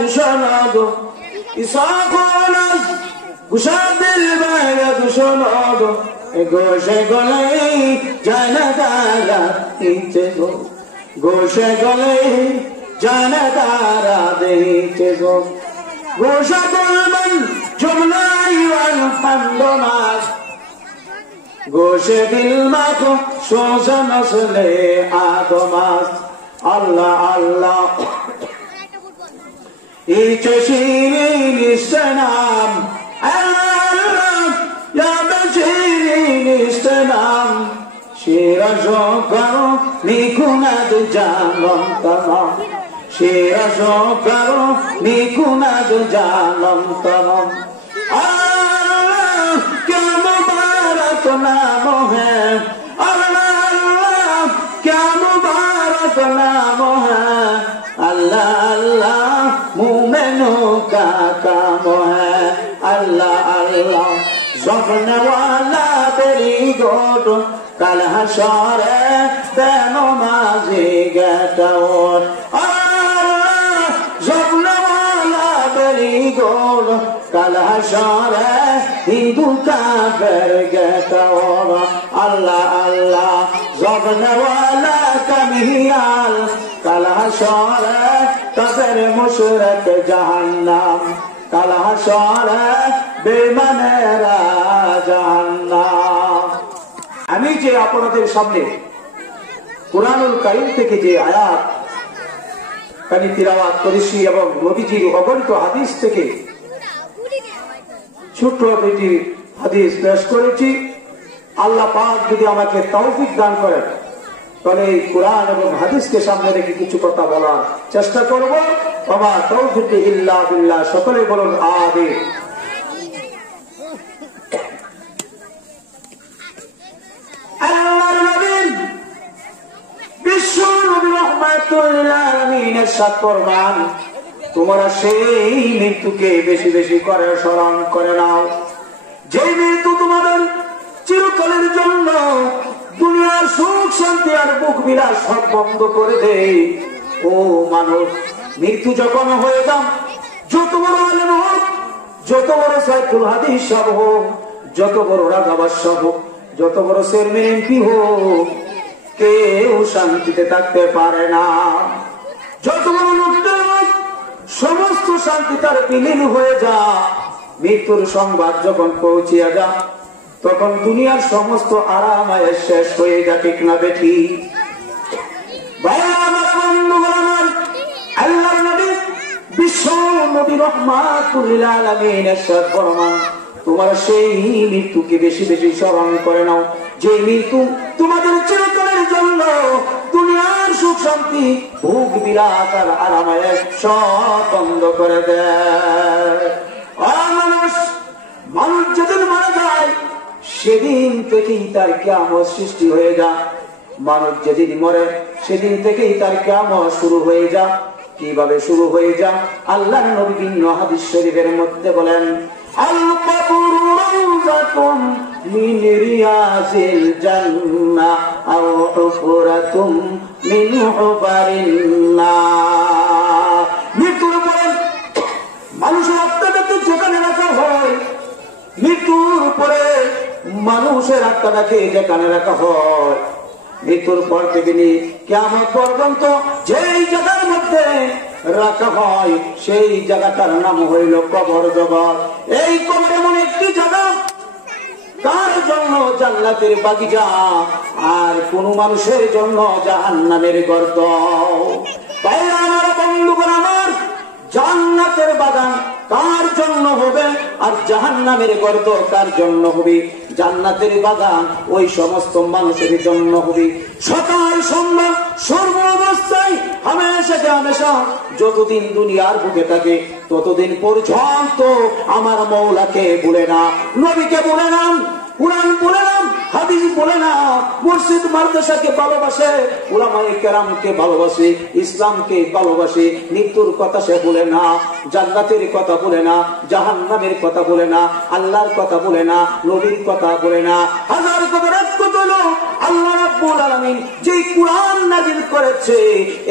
দুশনদ ইসাকনাস গুশাদিল বায়া দুশনদ গোশে গলে জানদারা ইতে গো গোশে গলে জানদারা দেইতে গো গোশা গলমন জমলাই ওয়াল ফান্দমাস গোশে দিল মাখো সোজা নসলে আদমাস আল্লাহ আল্লাহ ইচ্ছে শিরিন ইসলাম আল্লাহ ইয়া বশিরিন ইসলাম শিরাজ করো নিকুনাদ জানম তমাম শিরাজ করো নিকুনাদ জানম তমাম আল্লাহ क्या मुबारक नाम है अल्लाह अल्लाह क्या मुबारक नाम है अल्लाह अल्लाह मोमिनों का काम है अल्लाह अल्लाह ज़फ़न वाला तेरी गोद कल हशरे बेनमाज़ी गेटोर अल्लाह ज़फ़न वाला तेरी गोद कल हशरे हिंदू काफिर गेटोर अल्लाह अल्लाह ज़फ़न वाला कमियाल कल हशरे कब्र मुशरक जहन्नम कल हशरे बेमनेरा जहन्नम আমি যে আপনাদের সামনে কুরআনুল কারীম থেকে যে আয়াত কানি তিলাওয়াত করেছি এবং নবীজির অগণিত হাদিস থেকে ছোট্ট দুটি হাদিস পেশ করেছি আল্লাহ পাক যদি আমাকে তৌফিক দান করেন তাহলে এই কুরআন এবং হাদিসকে সামনে রেখে কিছু কথা বলার চেষ্টা করব ওয়া তৌফিক ইল্লা বিল্লাহ সকলে বলুন আমিন আল্লাহর নবী বিশ্ব নবী রাহমাতুল লিল আলামিন এরশাদ ফরমান তোমরা সেই মৃত্যুকে বেশি বেশি করে স্মরণ করে নাও যে মৃত্যু তোমাদের চিরকালের জন্য দুনিয়ার সুখ শান্তি আর বুক বিলাস সব বন্ধ করে দেয় ও মানুষ মৃত্যু যখন হয়ে যাও যত বড় আলেম হোক যত বড় সাইকুল হাদিস সাহেব হোক যত বড় রাগাবাস হোক যত বড় চেয়ারম্যান এমপি হোক কেউ শান্তিতে থাকতে পারে না যত বড় লোকটা সমস্ত শান্তি তার বিলীন হয়ে যা মৃত্যুর সংবাদ যখন পৌঁছিয়া যা তখন দুনিয়ার সমস্ত আরাম আয়েশ শেষ হয়ে যা ঠিক না বেঠি আল্লাহর নবী বিশ্ব নবী রাহমাতুল লিল আলামিন এরশাদ ফরমান তোমরা সেই মৃত্যুকে বেশি বেশি স্মরণ করে নাও যে মৃত্যু তোমাদের চিরকালের জন্য দুনিয়ার সুখ শান্তি ভোগ বিলাস আর আরাম আয়েশ সব বন্ধ করে দেয় মানুষ মানুষ যেদিন মারা যায় সেদিন থেকেই তার কিয়ামত সৃষ্টি হয়ে যায় মানুষ যেদিন মরে সেদিন থেকেই তার কিয়ামত শুরু হয়ে যায় কিভাবে শুরু হয়ে যায় আল্লাহর নবী বিভিন্ন হাদিস শরীফের মধ্যে বলেন আল কবরু রাউযাতুম মিন রিয়াজিল জান্নাহ আও হুফরাতুম মিন হুবারিন নার মৃত্যুর পরে মানুষের আত্মাটাকে যেখানে রাখা হয় মৃত্যুর পরে মানুষের আত্মাটাকে যেখানে রাখা হয় মৃত্যুর পর থেকে নিয়ে কিয়ামত পর্যন্ত যেই জায়গার মধ্যে রাখা হয় সেই জায়গাটার নাম হইল কবর জগৎ এই কবর এমন একটি জায়গা তার জন্য জান্নাতের বাগিচা আর কোন মানুষের জন্য জাহান্নামের গর্ত ভাইরা আমার বন্ধুগণ আমার জান্নাতের বাগান কার জন্য হবে আর জাহান্নামের গর্ত কার জন্য হবে জান্নাতের বাগান ওই সমস্ত মানুষের জন্য হবে সকাল সন্ধ্যা সর্ব অবস্থায় হামেশা যতদিন দুনিয়ার বুকে থাকে ততদিন পর্যন্ত আমার মওলাকে ভুলে না নবীকে ভুলে না কুরআন বলে না হাদিস বলে না মুর্শিদ মাদ্রাসাকে ভালোবাসে উলামায়ে কেরামকে ভালোবাসে ইসলামকে ভালোবাসে মৃত্যুর কথা সে বলে না জান্নাতের কথা বলে না জাহান্নামের কথা বলে না আল্লাহর কথা বলে না নবীর কথা বলে না হাজার কথা রাত কত আল্লাহ রাব্বুল আলামিন যেই কুরআন নাযিল করেছে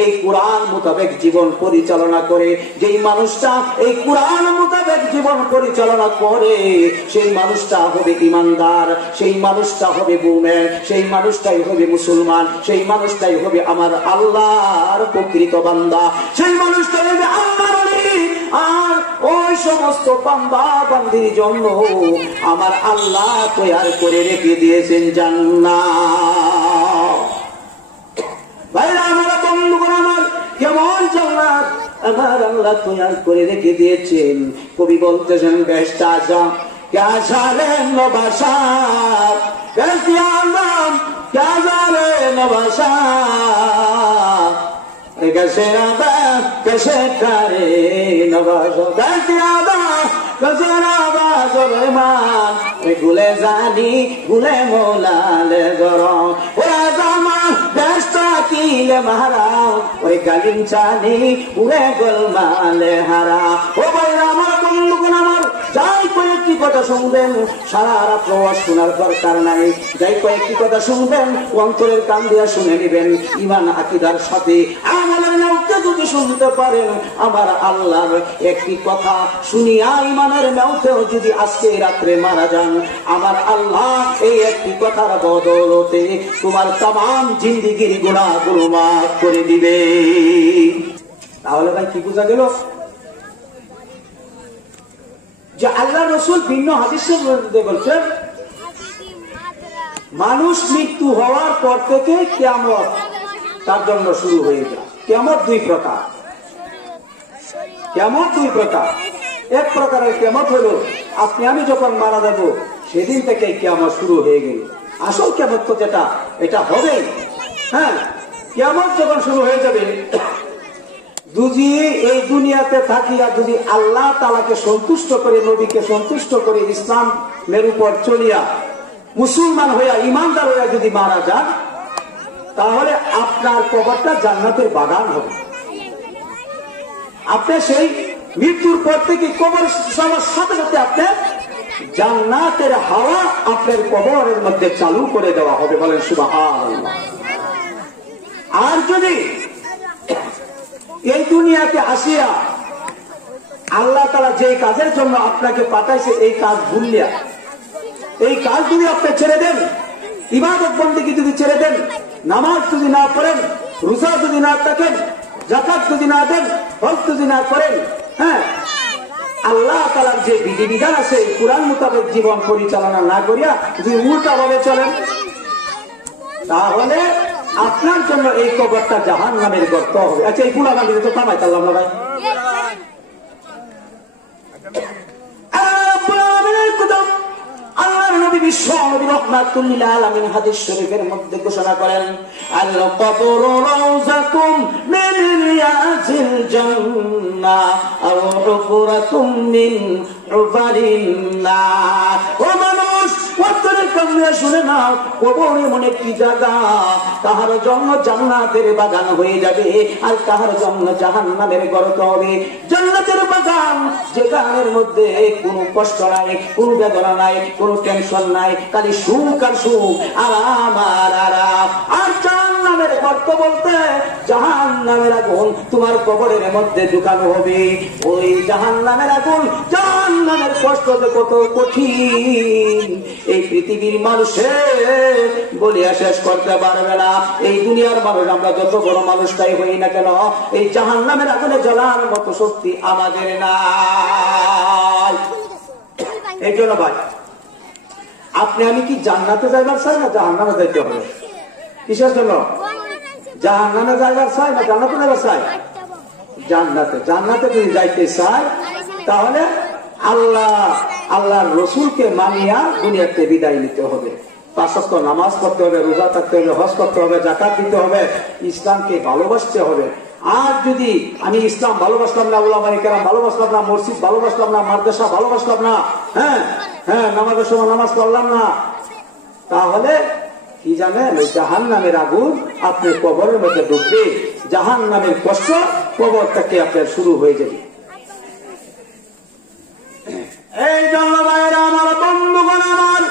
এই কুরআন মোতাবেক জীবন পরিচালনা করে যেই মানুষটা এই কুরআন মোতাবেক জীবন পরিচালনা করে সেই মানুষটা হবে ঈমানদার, সেই মানুষটা হবে মুমিন, সেই মানুষটাই হবে মুসলমান, সেই মানুষটাই হবে আমার আল্লাহর প্রকৃত বান্দা, সেই মানুষটাই হবে আল্লাহর ওলি। আর ওই সমস্ত বান্দা বান্দির জন্য আমার আল্লাহ তৈরি করে রেখে দিয়েছেন জান্নাত। ভাইরা আমার, বন্ধুগণ আমার, কেমন জান্নাত আমার আল্লাহ তৈরি করে রেখে দিয়েছেন। কবি বলতেছেন বেহেশত যা क्या जाने नबाशा कैसे आलम क्या जाने नबाशा कैसे आदा कैसे करे नबाशा कैसे आदा कैसे नबाश रहमान गुले जानी गुले मौला ले गरो ओरा जामा बेस्ता किले महाराव ओरे गालिम चानी उरे गोलमाले हारा ओ भाई আমার বন্ধুগণ আমার, যাই কয়েকটি কথা শুনবেন সারা রাত শোনার দরকার নাই, যাই কয়েকটি কথা শুনবেন অন্তরের কান দিয়ে শুনে নেবেন। ঈমান আকীদার সাথে আমলের নাওতে যদি শুনতে পারেন আমার আল্লাহর একটি কথা শুনিয়া ঈমানের নাওতেও যদি আজকে রাত্রে মারা যান আমার আল্লাহ এই একটি কথার বদৌলতে তোমার तमाम জিন্দেগির গুনাহগুলো মাফ করে দিবে। তাহলে ভাই কি বোঝা গেল যে আল্লাহ রসুল ভিন্ন হাদিসের মধ্যে বলছেন মানুষ মৃত্যু হওয়ার পর থেকে কিয়ামত তার জন্য শুরু হয়ে যায়। কিয়ামত দুই প্রকার, কিয়ামত দুই প্রকার। এক প্রকারের কিয়ামত হলো আপনি আমি যখন মারা যাব সেদিন থেকে কিয়ামত শুরু হয়ে গেল। আসল কিয়ামত তো যেটা এটা হবেই। হ্যাঁ, কিয়ামত যখন শুরু হয়ে যাবে যদি এই দুনিয়াতে থাকিয়া যদি আল্লাহ তাআলাকে সন্তুষ্ট করে নবীকে সন্তুষ্ট করে ইসলামের উপর চলিয়া মুসলমান হইয়া ঈমানদার হইয়া যদি মারা যান তাহলে আপনার কবরটা জান্নাতের বাগান হবে। আপনি সেই মৃত্যুর পর থেকে কবর সবার সাথে সাথে আপনি জান্নাতের হাওয়া আপনার কবরের মধ্যে চালু করে দেওয়া হবে। বলেন সুবহানাল্লাহ। আর যদি এই দুনিয়াতে আসিয়া আল্লাহ তাআলা যে কাজের জন্য আপনাকে পাঠাইছে এই কাজ ভুলিয়া এই কাজ যদি আপনি ছেড়ে দেন, ইবাদত বন্দেগী যদি ছেড়ে দেন, নামাজ যদি না পড়েন, রোজা যদি না থাকেন, যাকাত যদি না দেন, হজ যদি না করেন, হ্যাঁ আল্লাহ তাআলার যে বিধিবিধান আছে কুরআন মোতাবেক জীবন পরিচালনা না করিয়া যদি উল্টা ভাবে চলেন তাহলে আপনার জন্য এই কবরটা জাহান্নামের গর্ত হবে। আচ্ছা এই পুরা গান্ধী তো থামাই তাল্লাম না ভাই। আল্লাহর নবী বিশ্ব নবী রাহমাতুল লিল আলামিন হাদিস শরীফের মধ্যে ঘোষণা করেন আল কবরু রাউযাতুম মিন রিয়াজিল জান্নাহ আও হুফরাতুম মিন হুফারিন নার। ও মানুষ ওদের কামনে শুনে নাও, কবর এমন একটি জায়গা তাহার জন্য জান্নাতের বাগান হয়ে যাবে আর তাহার জন্য জাহান্নামের গর্ত হবে। জান্নাতের বাগান যেখানের মধ্যে কোনো কষ্ট নাই, কোনো বেদনা নাই, কোনো টেনশন নাই, খালি সুখ আর সুখ, আরাম আর আরাম। আর জাহান্নামের গর্ত বলতে জাহান্নামের আগুন তোমার কবরের মধ্যে ঢুকানো হবে। ওই জাহান্নামের আগুন, জাহান্নামের কষ্ট যে কত কঠিন এই পৃথিবীর মানুষে বলিয়া শেষ করতে পারবে না। এই দুনিয়ার মানুষ আমরা যত বড় মানুষটাই হই না কেন এই জাহান্নামের আগুনে জ্বলার মতো শক্তি আমাদের নাই। এই জন্য ভাই আপনি আমি কি জান্নাতে যাইবার চাই না জাহান্নামে যাইতে হবে? কিসের জন্য? জাহান্নামে যাইবার চাই না জান্নাতে যাইবার চাই? জান্নাতে। জান্নাতে যদি যাইতে চাই তাহলে আল্লাহর রসুলকে মানিয়া দুনিয়াতে বিদায় নিতে হবে। 5 ওয়াক্ত নামাজ পড়তে হবে, রোজা থাকতে হবে, হজ করতে হবে, যাকাত দিতে হবে, ইসলামকে ভালোবাসতে হবে। আর যদি আমি ইসলাম ভালোবাসলাম না, উলামায়ে কেরাম ভালোবাসলাম না, মসজিদ ভালোবাসলাম না, মাদ্রাসা ভালোবাসলাম না, হ্যাঁ নামাজের সময় নামাজ পড়লাম না, তাহলে কি জানেন ওই জাহান্নামের আগুন আপনার কবরের মধ্যে ঢুকবে। জাহান্নামের কষ্ট কবর থেকে আপনার শুরু হয়ে যাবে। এই জন্য ভাইরা আমার, বন্ধুগণ আমার,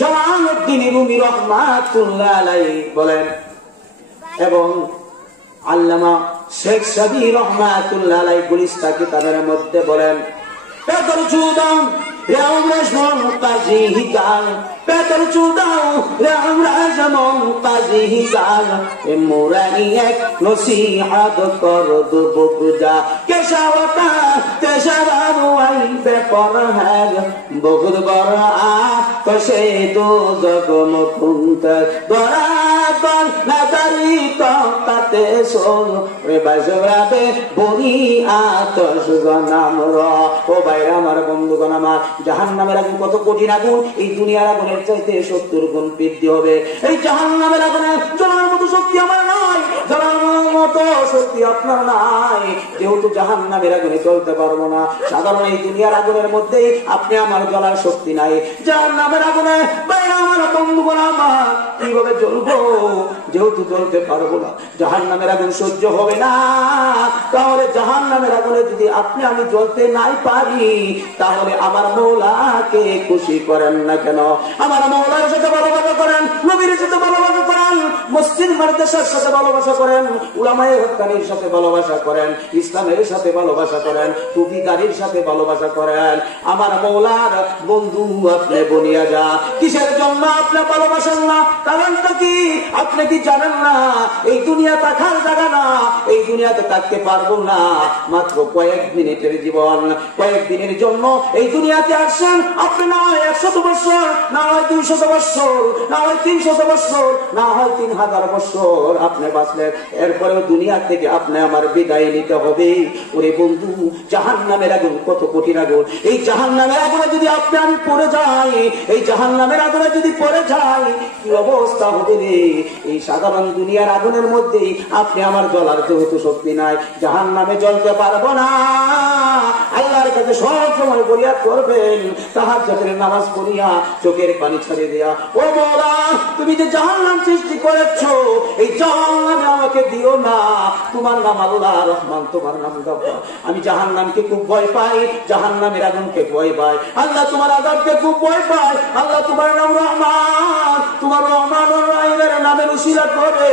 জালালউদ্দিন রুমি রাহমাতুল্লাহ আলাইহি বলেন এবং আল্লামা শেখ সাদি রাহমাতুল্লাহ আলাইহি গুলিস্তা কিতাবের মধ্যে বলেন পেটর চুদাও রামরাজমন কাজী হিকাল পেটর চুদাও রামরাজমন কাজী হিকাল এ মোরানি এক নসিহত কর দো বুগদা কেশাওতা তেশারারু আই বেপর হ্যাগ বহুত বড় আ কসে দো জগম কুন্ত দরা কল না দারি তো তাতে সোল রে বাজরাবে বনি আতশ গনাম র ও ভাইরা আমার বন্ধুগণ আমার জাহান্নামের আগুন কত কঠিন আগুন, এই দুনিয়ার আগুনের চাইতে 70 গুণ বৃদ্ধি হবে। এই জাহান্নামের আগুনে জ্বলার মতো শক্তি আমার নাই, জ্বলার মতো শক্তি আপনার নাই, যেহেতু জাহান্নামের আগুনে চলতে পারবো না। সাধারণ এই দুনিয়ার আগুনের মধ্যেই আপনি আমার জ্বলার শক্তি নাই, জাহান্নামের আগুনে ভাইরা আমার বন্ধুগণ আমার কিভাবে জ্বলবো, যেহেতু জ্বলতে পারবো না, জাহান্নামের আগুন সহ্য হবে না। তাহলে জাহান্নামের আগুনে যদি আপনি আমি জ্বলতে নাই পারি, তাহলে আমার মৌলাকে খুশি করেন না কেন? আমার মৌলার সাথে ভালোবাসা করেন, নবীর সাথে ভালোবাসা করেন, মসজিদ মাদ্রাসার সাথে ভালোবাসা করেন, উলামায়ে হক্কানির সাথে ভালোবাসা করেন, ইসলামের সাথে ভালোবাসা করেন, টুপিদারির সাথে ভালোবাসা করেন। আমার মৌলার বন্ধু আপনি বনিয়া যা, কিসের জন্য আপনি ভালোবাসেন না? কারণটা কি আপনি কি জানেন না? এই দুনিয়া থাকার জায়গা না, এই দুনিয়াতে থাকতে পারবো না, মাত্র কয়েক মিনিটের জীবন, কয়েক দিনের জন্য এই দুনিয়াতে আসছেন। আপনি না হয় 100 বছর, না হয় 200 বছর, না হয় 300 বছর, না হয় 3000 বছর আপনি বাঁচলেন, এরপরেও দুনিয়া থেকে আপনি আমার বিদায় নিতে হবে। ওরে বন্ধু, জাহান্নামের আগুন কত কঠিন আগুন, এই জাহান্নামের আগুনে যদি আপনি আমি পড়ে যাই, এই জাহান্নামের আগুনে যদি পড়ে যাই, কি অবস্থা হবে রে? এই সাধারণ দুনিয়ার আগুনের মধ্যেই আপনি আমার জ্বলার যেহেতু শক্তি নাই, জাহান্নামে জ্বলতে পারবো না। আল্লাহর কাছে সব সময় ফরিয়াদ করবেন, তাহাজ্জুদের নামাজ পড়িয়া চোখের পানি ছেড়ে দেয়া, ও মওলা তুমি যে জাহান্নাম সৃষ্টি করেছো, এই জাহান্নামে আমাকে দিও না। তোমার নাম আল্লাহ রহমান, তোমার নাম গফফার, আমি জাহান্নামকে খুব ভয় পাই, জাহান্নামের আগুনকে ভয় পাই। আল্লাহ তোমার আযাবকে খুব ভয় পাই। আল্লাহ তোমার নাম রহমান, তোমার রহমান ও রহিমের নামের উসিলা করে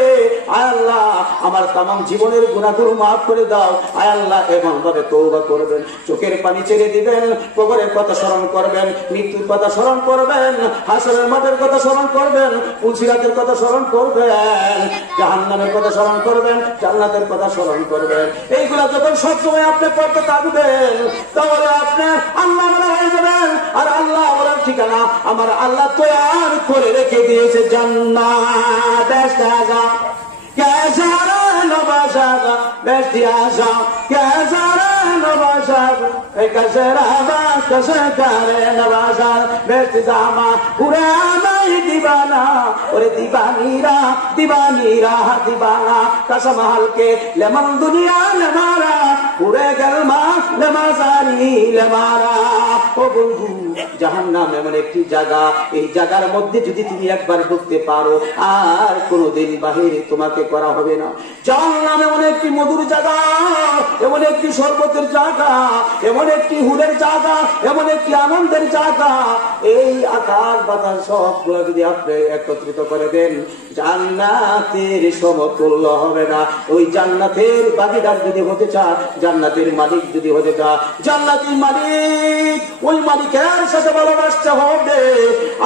আয় আল্লাহ আমার তামাম জীবনের গুনাহগুলো মাফ করে দাও। আয় আল্লাহ এমন ভাবে তওবা করবেন, চোখের পানি ছেড়ে দিবেন, কবরের কথা স্মরণ করবেন, মৃত্যুর কথা স্মরণ করবেন, হাসরের মাঠের কথা স্মরণ করবেন, পুলসিরাতের কথা স্মরণ করবেন, জাহান্নামের কথা স্মরণ করবেন, জান্নাতের কথা স্মরণ করবেন। এইগুলা যখন সবসময় আপনি পড়তে থাকবেন, তাহলে আপনি আল্লাহ বলা হয়ে যাবেন। আর আল্লাহ বলার ঠিকানা আমার আল্লাহ তৈরি করে রেখে দিয়েছে জান্নাত। কেসারা নবাসাগা বেস্টিয়া যাও, কেসারা নবাসাগা কেসারা বাস কেসারে নবাসা বেস্টি জামা পুরে আমায় দিবানা, ওরে দিবানীরা দিবানীরা দিবানা, কসম হালকে লেমন দুনিয়া লেমারা, পুরে গলমা লেমাসারি লেমারা। ও বন্ধু, জাহান্নাম এমন একটি জায়গা, এই জায়গার মধ্যে যদি তুমি একবার ঢুকতে পারো, আর কোনোদিন বাহিরে তোমাকে করা হবে না। জাহান্নাম এমন একটি মধুর জায়গা, এমন একটি শরবতের জায়গা, এমন একটি হুলের জায়গা, এমন একটি আনন্দের জায়গা। এই আকাশ বাতাস সবগুলো যদি আপনি একত্রিত করে দেন, জান্নাতের সমতুল্য হবে না। ওই জান্নাতের ভাগীদার যদি হতে চান, জান্নাতের মালিক যদি হতে চান, জান্নাতের মালিক ওই মালিকের সাথে ভালোবাসতে হবে,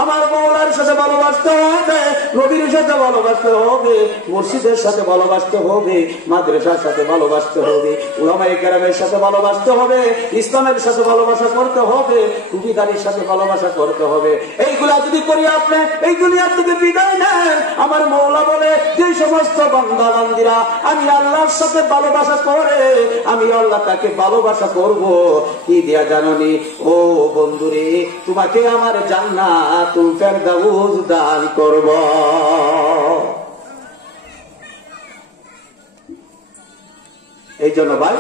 আমার মওলার সাথে ভালোবাসতে হবে, নবীর সাথে ভালোবাসতে হবে, মসজিদের সাথে ভালোবাসতে হবে, মাদ্রাসার সাথে ভালোবাসতে হবে, উলামায়ে কেরামের সাথে ভালোবাসতে হবে, ইসলামের সাথে ভালোবাসা করতে হবে, টুপিদারির সাথে ভালোবাসা করতে হবে। এইগুলা যদি করি আপনি এই দুনিয়ার থেকে বিদায় নেন, আমার মওলা বলে যে সমস্ত বান্দা বান্দীরা আমি আল্লাহর সাথে ভালোবাসা করে, আমি আল্লাহ তাকে ভালোবাসা করব কি দিয়া জাননি? ও বন্ধুরে, তোমাকে আমার জান্নাতুল ফেরদাউস দান করব। এই জন্য ভাই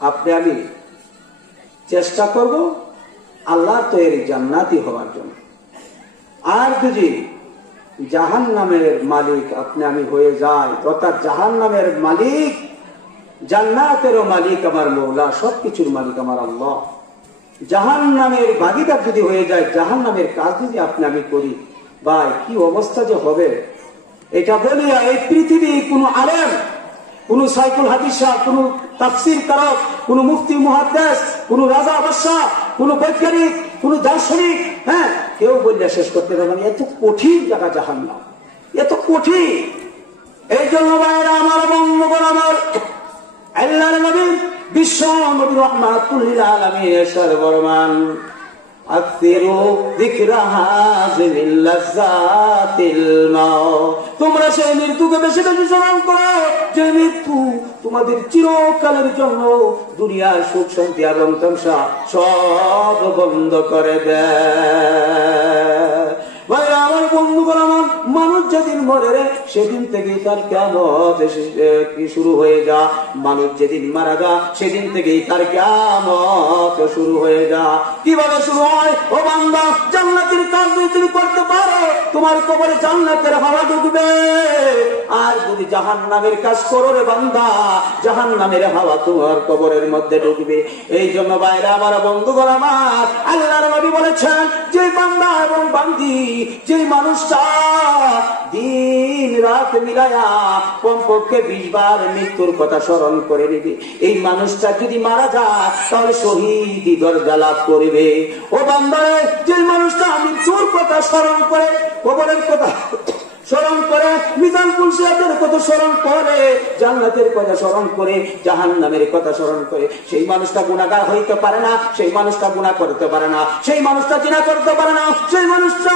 আপনি আমি চেষ্টা করব আল্লাহর তৈরি জান্নাতি হওয়ার জন্য। আর যদি জাহান্নামের মালিক আপনি আমি হয়ে যাই, অর্থাৎ জাহান্নামের মালিক জান্নাতেরও মালিক আমার মওলা, সবকিছুর মালিক আমার আল্লাহ, জাহান্নামের ভাগীদার যদি হয়ে যায়, জাহান্নামের কাজ যদি আপনি আমি করি, ভাই কি অবস্থা যে হবে। এটা বলিয়া এই পৃথিবী কোন আলেম, কোন সাইকুল হাদিসা, কোন তাফসীর কারক, কোন মুফতি মুহাদ্দিস, কোন রাজা বাদশাহ, কোন বৈজ্ঞানিক, কোন দার্শনিক, হ্যাঁ, কেউ বললে শেষ করতে পারবে না। এত কঠিন জায়গা জাহান্নাম, এত কঠিন। এই জন্য ভাইরা আমার, বন্ধুগণ আমার, আল্লাহর নবী বিশ্ব নবী রাহমাতুল লিল আলামিন এরশাদ ফরমান, আকসিরু যিকরা হাযিল লাযাতিল মাউত, তোমরা সেই মৃত্যুকে বেশি বেশি স্মরণ করো যে মৃত্যু তোমাদের চিরকালের জন্য দুনিয়ার সুখ শান্তি এবং তমসা সব বন্ধ করে দেয়। ভাইরা আমার, বন্ধুগণ আমার, মানুষ যেদিন মরে রে সেদিন থেকে তার কিয়ামত শুরু হয়ে যা। মানুষ যেদিন মারা যা সেদিন থেকেই তার কিয়ামত শুরু হয়ে যা। কিভাবে শুরু হয়? ও বান্দা, জান্নাতের কাজ যদি তুমি করতে পারো, তোমার কবরে জান্নাতের হাওয়া ঢুকবে। আর যদি জাহান্নামের কাজ করো রে বান্দা, জাহান্নামের হাওয়া তোমার কবরের মধ্যে ঢুকবে। এই জন্য ভাইরা আমার, বন্ধুগণ আমার, আল্লাহর নবী বলেছেন, যে বান্দা এবং বান্দি, যে মানুষটা দিন রাত মিলায়া কমপক্ষে 20 বার মৃত্যুর কথা স্মরণ করে নিবে, এই মানুষটা যদি মারা যায় তাহলে শহীদি দরজা লাভ করবে। ও বান্দারে, যে মানুষটা মৃত্যুর কথা স্মরণ করে, কবরের কথা স্মরণ করে, মিজান পুলসিয়াতের কথা স্মরণ করে, জান্নাতের কথা স্মরণ করে, জাহান্নামের কথা স্মরণ করে, সেই মানুষটা গুনাহগার হইতে পারে না, সেই মানুষটা গুনাহ করতে পারে না, সেই মানুষটা জিনা করতে পারে না, সেই মানুষটা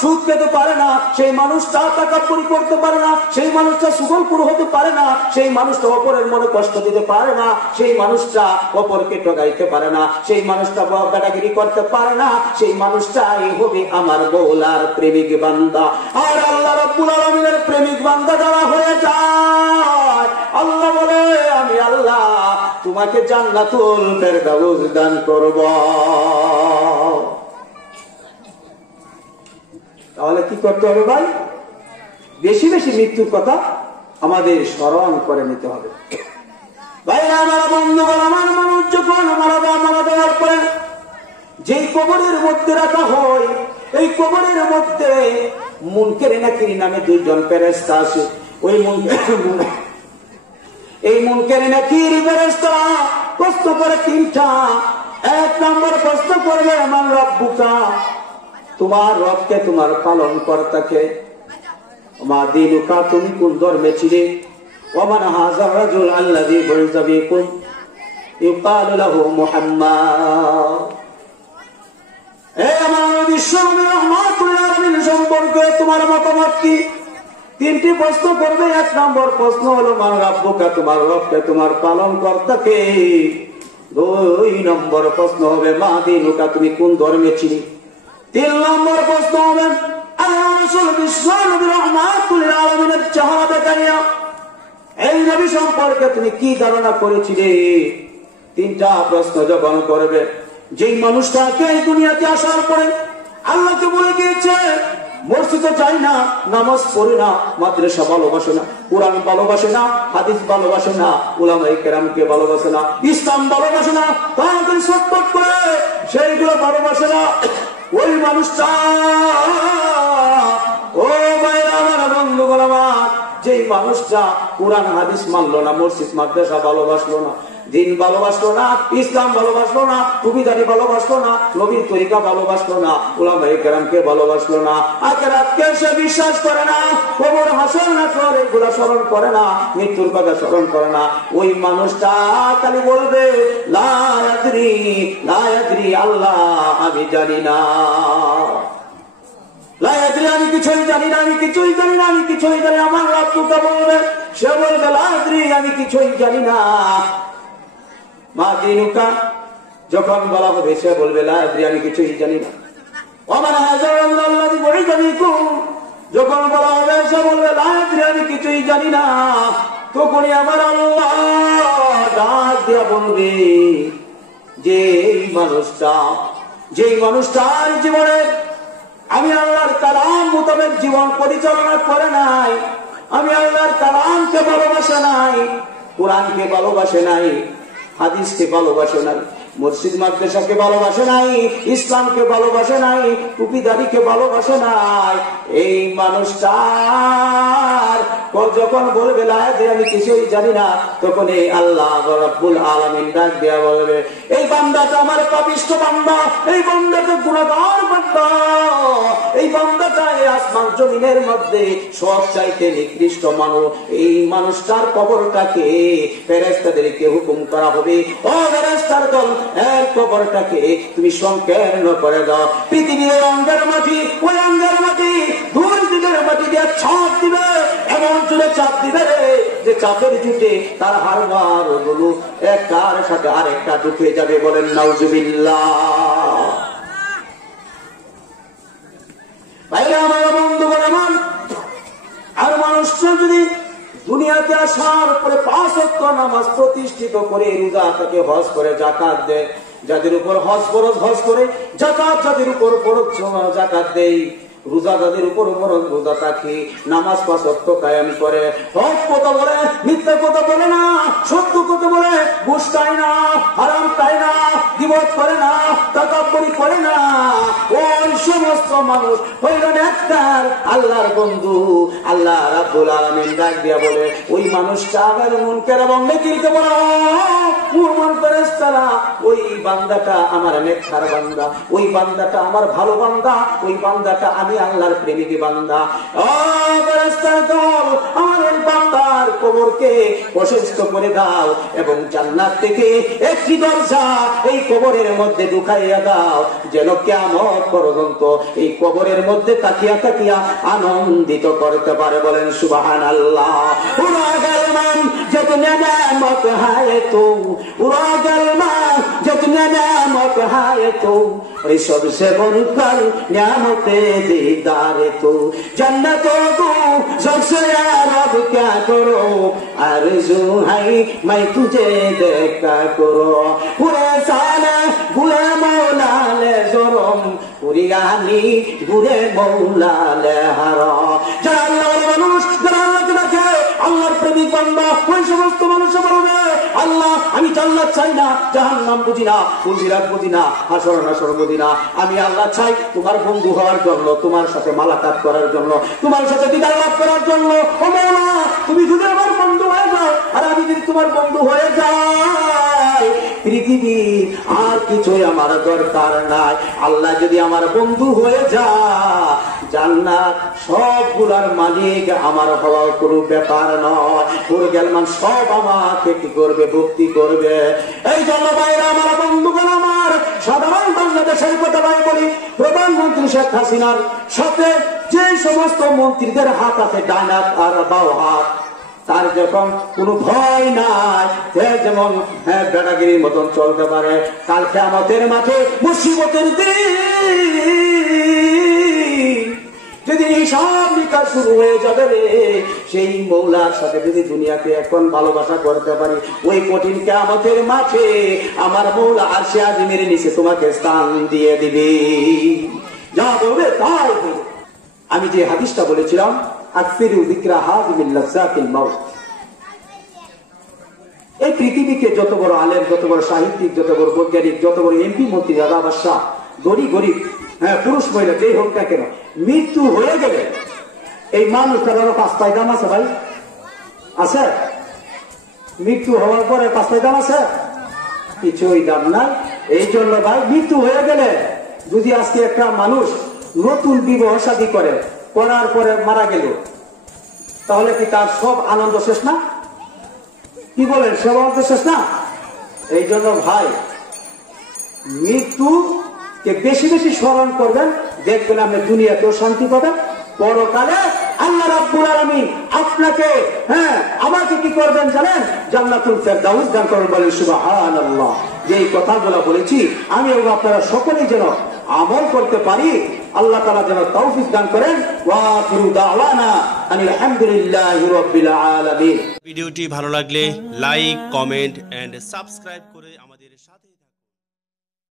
সুদ খেতে পারে না, সেই মানুষটা তাকাব্বুরি করতে পারে না, সেই মানুষটা সুগলপুর হতে পারে না, সেই মানুষটা অপরের মনে কষ্ট দিতে পারে না, সেই মানুষটা অপরকে ঠকাইতে পারে না, সেই মানুষটা বেটাগিরি করতে পারে না, সেই মানুষটাই হবে আমার মওলার প্রেমিক বান্দা। আর আল্লাহ রাব্বুল আলামিনের প্রেমিক বান্দা যারা হয়ে যায়, আল্লাহ বলে, আমি আল্লাহ তোমাকে জান্নাতুল ফেরদাউস দান করব। তাহলে কি করতে হবে ভাই? বেশি বেশি মৃত্যুর কথা আমাদের স্মরণ করে নিতে হবে। ভাইরা আমার, বন্ধুগণ আমার, মানুষ যখন মারা যাওয়ার পরে যেই কবরের মধ্যে রাখা হয়, এই কবরের মধ্যে মুনকের নাকির নামে 2 জন ফেরেশতা আছে। ওই মুনকের নাকির ফেরেশতা প্রশ্ন করে 3টা। 1 নম্বর প্রশ্ন করবে, আমার রব্বুকা, তোমার রবকে, তোমার পালন কর্তাকে। মা দিনুকা, তুমি কোন ধর্মে ছিলে। ওমান হাযা রাজুল আল্লাযী বুইসা বিকুম ইউকালু লাহু মুহাম্মাদ। এই আমার বিশ্বনবী রাহমাতুল লিল আলামিন সম্পর্কে তোমার মতামত কি? 3টি প্রশ্ন করবে। 1 নম্বর প্রশ্ন হলো, মান রাব্বুকা, তোমার রবকে, তোমার পালন কর্তাকে। 2 নম্বর প্রশ্ন হবে, মা দিনুকা, তুমি কোন ধর্মে ছিলে। 3 নম্বর প্রশ্ন হবে, আল্লাহ রাসূল বিশ্বনবী রাহমাতুল লিল আলামিনের চেহারা দেখাইয়া এই নবী সম্পর্কে তুমি কি ধারণা করেছিলে। 3টা প্রশ্ন যখন করবে, যেই মানুষটাকে এই দুনিয়াতে আসার পরে আল্লাহকে বলে দিয়েছে, মসজিদে যায় না, নামাজ পড়ে না, মাদ্রাসা ভালোবাসে না, কোরআন ভালোবাসে না, হাদিস ভালোবাসে না, উলামায়ে কেরামকে ভালোবাসে না, ইসলাম ভালোবাসে না, তাকে সাপোর্ট করে সেইগুলো ভালোবাসে না, ওই মানুষটা, ও ভাইরা আমার, বন্ধুগণ আমার, যেই মানুষটা কোরআন হাদিস মানলো না, মসজিদ মাদ্রাসা ভালোবাসলো না, দিন ভালোবাসলো না, ইসলাম ভালোবাসলো না, টুপিদারি ভালোবাসলো না, নবীর তরিকা ভালোবাসলো না, উলামায়ে কেরামকে ভালোবাসলো না, আখিরাতকে সে বিশ্বাস করে না, কবর হাসর নাসর এগুলা স্মরণ করে না, মৃত্যুর কথা স্মরণ করে না, ওই মানুষটা খালি বলবে, লা ইয়াদরি, লা ইয়াদরি, আল্লাহ আমি জানি না, লা ইয়াদরি, আমি কিছুই জানি না, আমি কিছুই জানি না, আমি কিছুই জানি না। আমার রব্বুকা বলবে, সে বলবে, লা ইয়াদরি, আমি কিছুই জানি না। মা দিনুকা যখন বলা হবে, সে বলবে, লা ইয়াদরি, আমি কিছুই জানি না। ওমান হাযা আল্লাযী বুইসা বিকুম, যখন বলা হবে, সে বলবে, লা ইয়াদরি, আমি কিছুই জানি না। তখনই আমার আল্লাহ ডাক দিয়া বলবে, যেই মানুষটার জীবনে আমি আল্লাহর কালাম মোতাবেক জীবন পরিচালনা করে নাই, আমি আল্লাহর কালামকে ভালোবাসে নাই, কোরআনকে ভালোবাসে নাই, হাদিসকে ভালোবাসে নাই, মসজিদ মাদ্রাসাকে ভালোবাসে নাই, ইসলামকে ভালোবাসে নাই, টুপিদারিকে ভালোবাসে নাই। এই মানুষটার যখন বলবে যে আমি কিছুই জানি না, তখন এই আল্লাহ রাব্বুল আলামিন ডাক দিয়া বলবে, এই বান্দাটা আমার পাপিষ্ঠ বান্দা, এই বান্দাটা গুনাহগার বান্দা, এই বান্দাটা এই আসমান জমিনের মধ্যে সবচাইতে নিকৃষ্ট মানুষ। এই মানুষটার কবরটাকে ফেরেশতাদেরকে হুকুম করা হবে, ও ফেরেশতার দল, এর কবরটাকে তুমি সংকীর্ণ করে দাও। পৃথিবীর অঙ্গের মাটি, ওই অঙ্গের মাটি দূর দিকের মাটি দিয়ে ছাপ দিবে, এমন চুলে চাপ দিবে যে চাপের জুটে তার হাড় গুলো একটার সাথে আরেকটা ঢুকে যাবে। বলেন নাউজুবিল্লাহ। ভাইরা আমার, বন্ধুগণ আমার, আর মানুষটা যদি দুনিয়াতে আসার পরে 5 ওয়াক্ত নামাজ প্রতিষ্ঠিত করে, রোজা থেকে হজ করে, যাকাত দেয়, যাদের উপর হজ ফরজ হজ করে, যাকাত যাদের উপর ফরজ যাকাত দেয়, রোজা যাদের উপর রোজা থাকে, নামাজ 5 ওয়াক্ত কায়েম করে, হক কথা বলে, মিথ্যা কথা বলে না, সত্য কথা বলে, ঘুষ খায় না, হারাম খায় না, গীবত করে না, তাকাব্বুরি করে না, ওই সমস্ত মানুষ হইলেন একটার আল্লাহর বন্ধু। আল্লাহ রাব্বুল আলামিন ডাক দিয়া বলে, ওই মানুষটা আবার মুনকার এবং নেকিরকে বলা, মুরমন ফেরেশতারা, ওই বান্দাটা আমার নেককার বান্দা, ওই বান্দাটা আমার ভালো বান্দা, ওই বান্দাটা আমি আল্লাহর প্রেমিক বান্দা। ও ফেরেশতার দল, আমার ওই বান্দার কবরকে প্রশস্ত করে দাও এবং জান্নাত থেকে একটি দরজা এই কবরের মধ্যে ঢুকাইয়া দাও, যেন কিয়ামত পর্যন্ত এই কবরের মধ্যে তাকিয়া তাকিয়া আনন্দিত করতে পারে। বলেন সুবহানাল্লাহ। পুরা গলমান जितने नेमत है तो, पूरा गलमान जितने नेमत है तो, सबसे बढ़कर नेमते दीदार तो, जन्नतों को सबसे रब क्या करो, आरज़ू है मैं तुझे देखा करो, पूरे साल बुरे मौला ले जोरम, पूरी गानी बुरे मौला ले हरा। जलाल মানুষ জান্নাত রাখে, আল্লাহর প্রেমিক বান্দা, ওই সমস্ত মানুষ বলবে, আল্লাহ আমি জান্নাত চাই না, জাহান্নাম বুঝি না, ফুলসিরাত বুঝি না, হাসর নাসর বুঝি না, আমি আল্লাহ চাই তোমার বন্ধু হওয়ার জন্য, তোমার সাথে মালাকাত করার জন্য, তোমার সাথে দিদার লাভ করার জন্য। ও মওলা, তুমি যদি আমার বন্ধু হয়ে যাও, আর আমি যদি তোমার বন্ধু হয়ে যাই, পৃথিবীর আর কিছুই আমার দরকার নাই। আল্লাহ যদি আমার বন্ধু হয়ে যায়, জান্নাত সবগুলার মালিক আমার হওয়া কোনো ব্যাপার নয়। পুরো গেলমান সব আমাকে কি করবে, ভক্তি করবে। এই জন্য ভাইরা আমার, বন্ধুগণ আমার, সাধারণ বাংলাদেশের কথা ভাই বলি, প্রধানমন্ত্রী শেখ হাসিনার সাথে যে সমস্ত মন্ত্রীদের হাত আছে, ডান হাত আর বাও হাত, তার যখন কোন ভয় নাই, যেমন বেড়াগিরির মতন চলতে পারে, কাল কিয়ামতের মাঠে মুসিবতের দিন যদি হিসাব নিকাশ শুরু হয়ে যাবে রে, সেই মৌলার সাথে যদি দুনিয়াতে এখন ভালোবাসা করতে পারি, ওই কঠিন কিয়ামতের মাঠে আমার মৌলা আরশে আজিমের নিচে তোমাকে স্থান দিয়ে দিবে। যা বলবে তাই বলবে। আমি যে হাদিসটা বলেছিলাম, আকসিরু যিকরা হাযিমিল লাযাতিল মাউত, এই পৃথিবীকে যত বড় আলেম, যত বড় সাহিত্যিক, যত বড় বৈজ্ঞানিক, যত বড় এমপি মন্ত্রী, রাজা বাদশাহ, গরিব গরিব, পুরুষ মহিলা যেই হোক না কেন, মৃত্যু হয়ে গেলে এই মানুষটার 5 পয়সা দাম আছে ভাই? আছে? মৃত্যু হওয়ার পরে 5 পয়সা দাম আছে? কিছুই দাম নাই। এই জন্য ভাই, মৃত্যু হয়ে গেলে যদি আজকে একটা মানুষ নতুন বিবাহ শাদী করে, করার পরে মারা গেল, তাহলে কি তার সব আনন্দ শেষ না? কি বলেন, সব আনন্দ শেষ না? এই জন্য ভাই, মৃত্যুকে বেশি বেশি স্মরণ করবেন, দেখবেন আপনি দুনিয়াতেও শান্তি পাবেন, পরকালে আল্লাহ রাব্বুল আলামিন আপনাকে, আমাকে কি করবেন জানেন? জান্নাতুল ফেরদাউস দান করবেন। বলেন সুবহানাল্লাহ। যেই কথাগুলো বলেছি আমি এবং আপনারা সকলেই যেন আমল করতে পারি, আল্লাহ তাআলা যেন তৌফিক দান করেন। ওয়া আখিরু দাওয়ানা আনিল হামদুলিল্লাহি রাব্বিল আলামিন। ভিডিওটি ভালো লাগলে লাইক, কমেন্ট এন্ড সাবস্ক্রাইব করে আমাদের সাথে